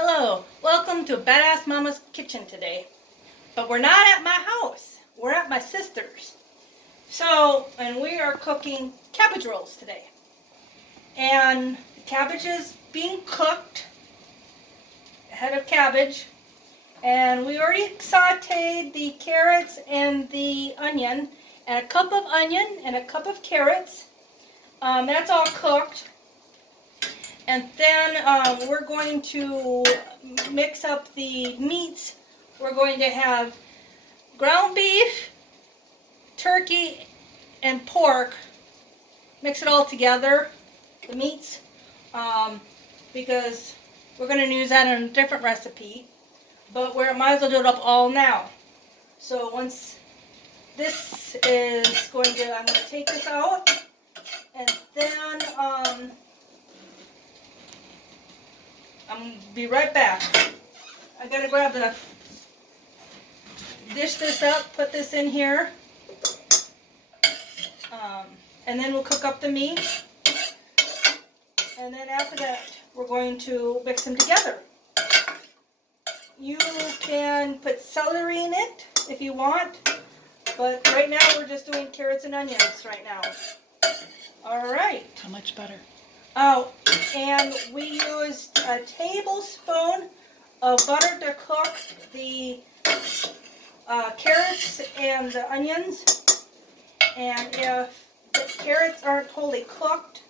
Hello, welcome to Badass Mama's Kitchen today. But we're not at my house, we're at my sister's. And we are cooking cabbage rolls today. And the cabbage is being cooked, a head of cabbage. And we already sauteed the carrots and the onion, and a cup of onion and a cup of carrots. That's all cooked. And then we're going to mix up the meats. We're going to have ground beef, turkey, and pork. Mix it all together, the meats, because we're going to use that in a different recipe. But we might as well do it up all now. So once this is going to, I'm going to take this out, and then I'm going to be right back. I got to grab the, dish this up, put this in here, and then we'll cook up the meat. And then after that, we're going to mix them together. You can put celery in it if you want, but right now we're just doing carrots and onions right now. All right. How much butter? Oh, and we used a tablespoon of butter to cook the carrots and the onions. And if the carrots aren't totally cooked,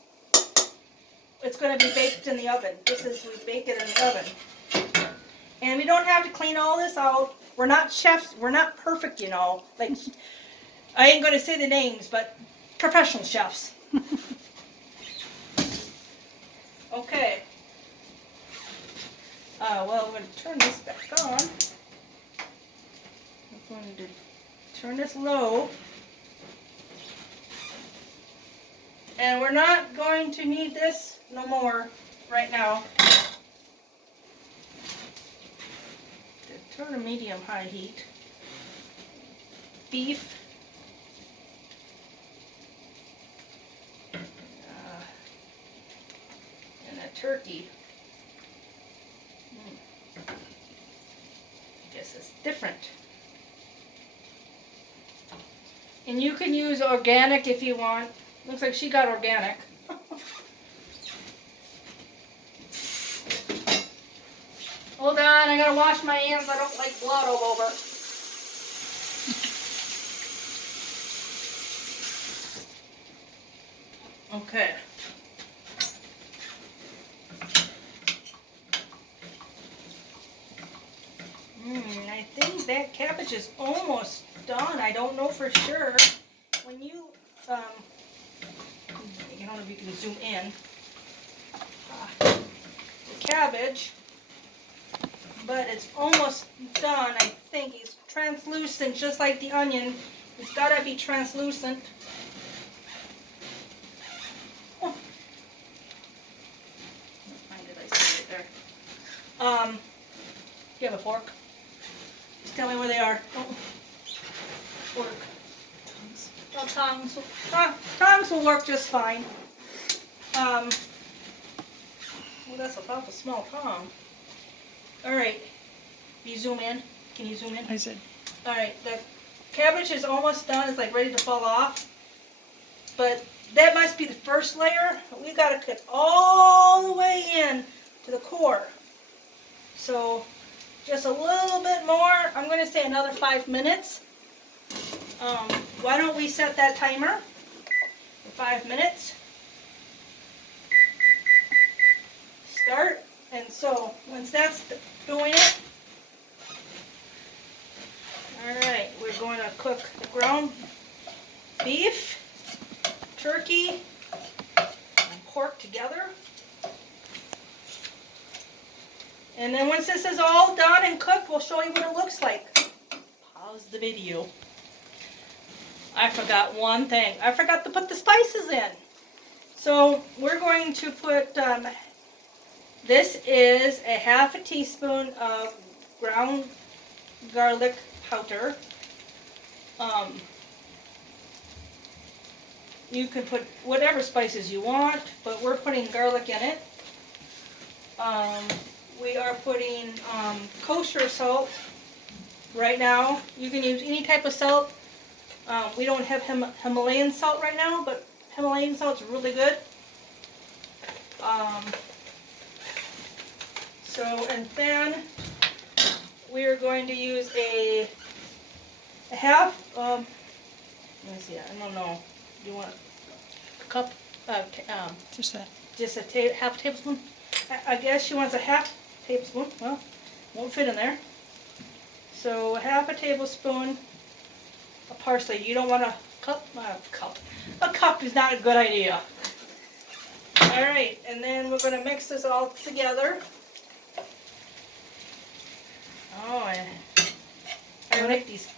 it's going to be baked in the oven. We bake it in the oven. And we don't have to clean all this out. We're not chefs. We're not perfect, you know. Like, I ain't going to say the names, but professional chefs. Okay. Well, I'm going to turn this back on. I'm going to turn this low. And we're not going to need this no more right now. Turn to medium-high heat. Beef. And a turkey. I guess it's different. And you can use organic if you want. Looks like she got organic. Hold on, I gotta wash my hands. I don't like blood all over. Okay. I think that cabbage is almost done. I don't know for sure. When you, I don't know if you can zoom in. The cabbage. But it's almost done, I think. It's translucent, just like the onion. It's got to be translucent. Oh. Where did I see it there? You have a fork? Just tell me where they are. Oh. Fork. Tongs. Tongs will work just fine. Well, that's about a small tong. Alright, you zoom in. Can you zoom in? I said. Alright, the cabbage is almost done. It's like ready to fall off. But that must be the first layer. We got to cook all the way in to the core. So just a little bit more. I'm going to say another 5 minutes. Why don't we set that timer for 5 minutes? Start. And so, once that's doing it, alright, we're going to cook the ground beef, turkey, and pork together. And then once this is all done and cooked, we'll show you what it looks like. Pause the video. I forgot one thing. I forgot to put the spices in. So, we're going to put... this is a half a teaspoon of ground garlic powder. You can put whatever spices you want, but we're putting garlic in it. we are putting kosher salt right now. You can use any type of salt. We don't have Himalayan salt right now, but Himalayan salt's really good. And then we are going to use a half, let me see, I don't know, do you want a cup, Just that. just a half a tablespoon? I guess she wants a half tablespoon, well, won't fit in there. So a half a tablespoon of parsley. You don't want a cup? A cup is not a good idea. All right, and then we're going to mix this all together. Oh, I like these.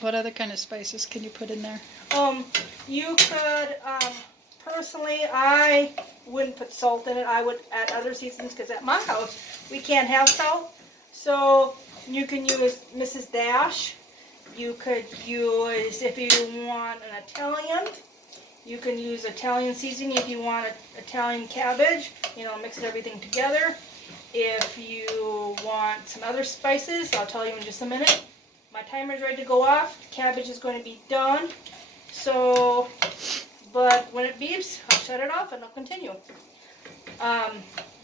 What other kind of spices can you put in there? You could, personally, I wouldn't put salt in it. I would add other seasonings because at my house we can't have salt. So you can use Mrs. Dash. You could use, if you want an Italian, you can use Italian seasoning. If you want Italian cabbage, mix everything together. If you want some other spices, I'll tell you in just a minute. My timer's ready to go off. The cabbage is going to be done. So, but when it beeps, I'll shut it off and I'll continue.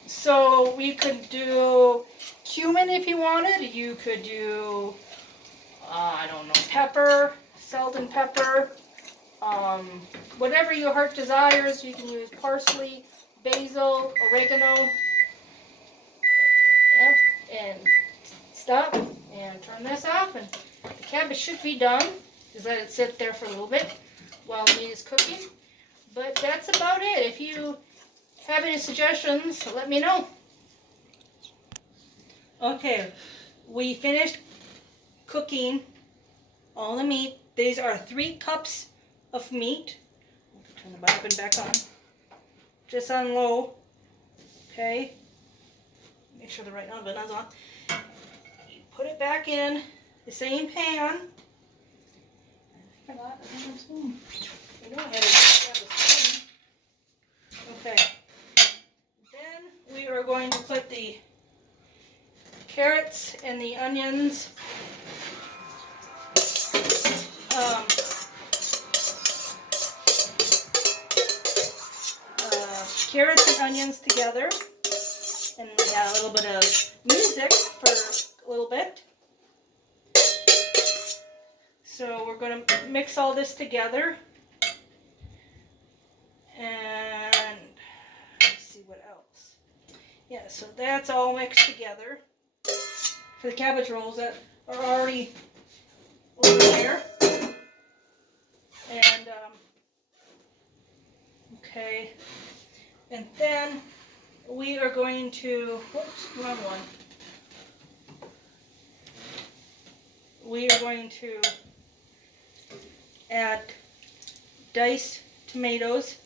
So we could do cumin if you wanted. You could do, I don't know, pepper, salt and pepper. Whatever your heart desires. You can use parsley, basil, oregano. Yep, and stop and turn this off, and the cabbage should be done. Just let it sit there for a little bit while the meat is cooking. But that's about it. If you have any suggestions, let me know. Okay, we finished cooking all the meat. These are 3 cups of meat. Turn the bottom back on. Just on low. Okay. Make sure the right button is on. You put it back in the same pan. I forgot I have a spoon. I know I have a spoon. Okay. Then we are going to put the carrots and the onions. Carrots and onions together. And we got a little bit of music for a little bit. So we're going to mix all this together. And let's see what else. Yeah, so that's all mixed together for the cabbage rolls that are already over there. And, okay. And then we are going to, whoops, wrong one. We are going to add diced tomatoes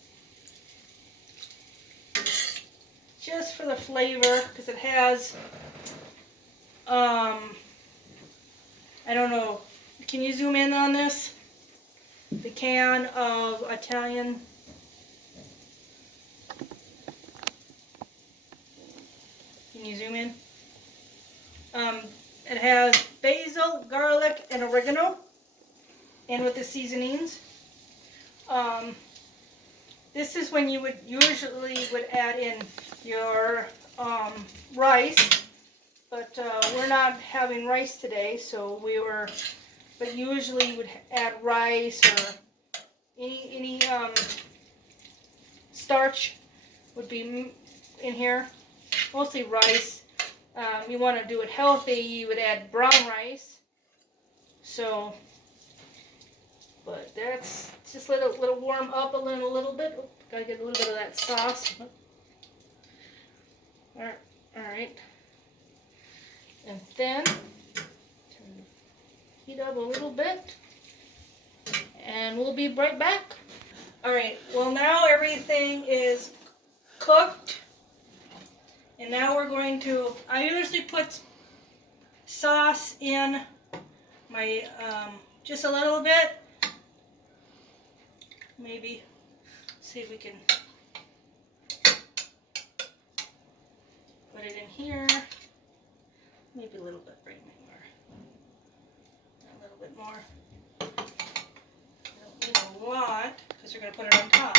just for the flavor, because it has, I don't know, can you zoom in on this? The can of Italian. Can you zoom in? It has basil, garlic, and oregano, and with the seasonings. This is when you would usually add in your rice, but we're not having rice today, so but usually you would add rice or any starch would be in here. Mostly rice. You want to do it healthy, you would add brown rice. So, but that's just let it warm up a little bit. Oh, gotta get a little bit of that sauce. All right. And then turn the heat up a little bit, and we'll be right back. All right. Well, now everything is cooked. And now we're going to, I usually put sauce in my, just a little bit. Maybe, see if we can put it in here. Maybe a little bit, bring me more. A little bit more. Don't need a lot because you're going to put it on top.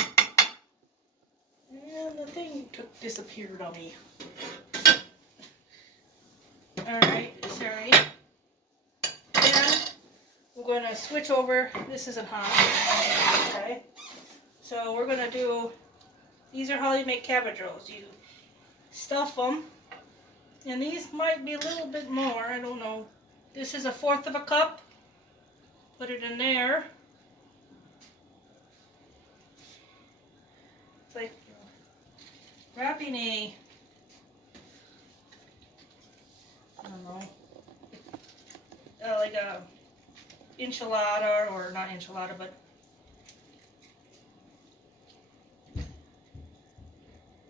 And the thing disappeared on me. Alright, sorry. Then we're going to switch over. This isn't hot. Okay. So we're going to do, these are how you make cabbage rolls. You stuff them. And these might be a little bit more. I don't know. This is 1/4 of a cup. Put it in there. It's like wrapping a, I don't know, like a enchilada, or not enchilada, but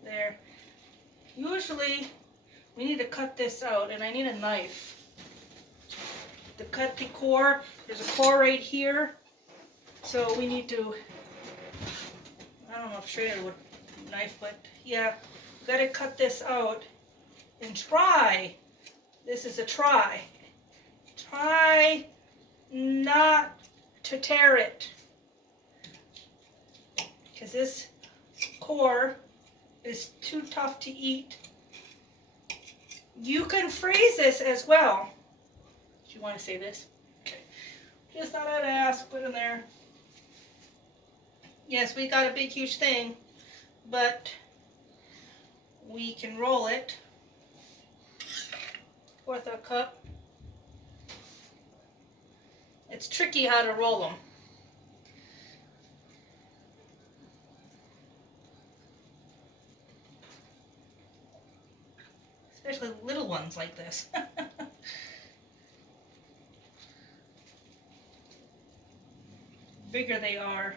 there. Usually we need to cut this out, and I need a knife to cut the core. There's a core right here, so we need to, I don't know if Schrader would knife, but yeah, got to cut this out and try. This is a try. Try not to tear it, because this core is too tough to eat. You can freeze this as well. Do you want to say this? Okay. Just thought I'd ask. Put in there. Yes, we got a big, huge thing, but we can roll it. 1/4 of a cup. It's tricky how to roll them. Especially little ones like this. Bigger they are.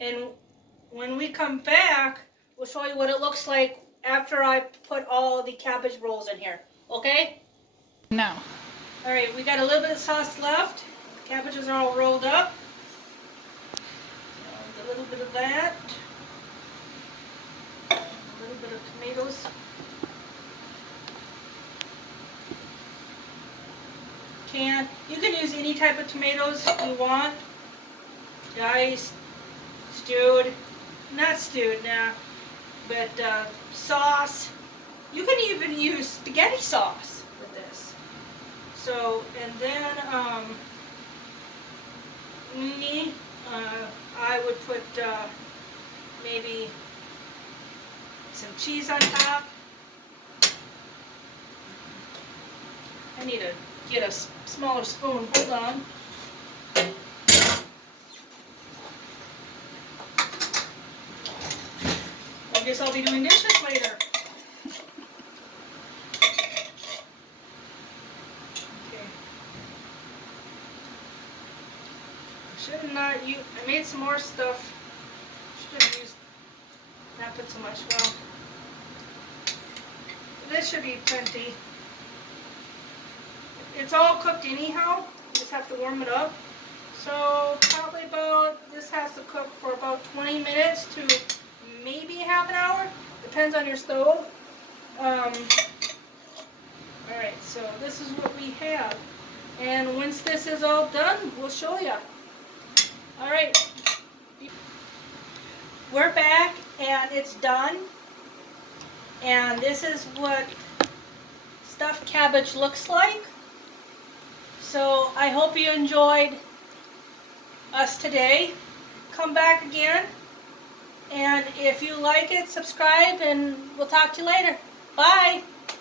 And when we come back, we'll show you what it looks like after I put all the cabbage rolls in here. Okay? No. All right, we got a little bit of sauce left. Cabbages are all rolled up. A little bit of that. A little bit of tomatoes. You can use any type of tomatoes you want. Diced, stewed, not stewed now, but sauce. You can even use spaghetti sauce with this. So, and then I would put maybe some cheese on top. I need to get a smaller spoon. Hold on. I guess I'll be doing dishes later. Okay. Should have not used. I made some more stuff. Should have used. Not put so much. Well, this should be plenty. It's all cooked anyhow. You just have to warm it up. So probably about, this has to cook for about 20 minutes to maybe half an hour. Depends on your stove. Alright, so this is what we have. And once this is all done, we'll show you. Alright. We're back and it's done. And this is what stuffed cabbage looks like. So I hope you enjoyed us today. Come back again. And if you like it, subscribe and we'll talk to you later. Bye.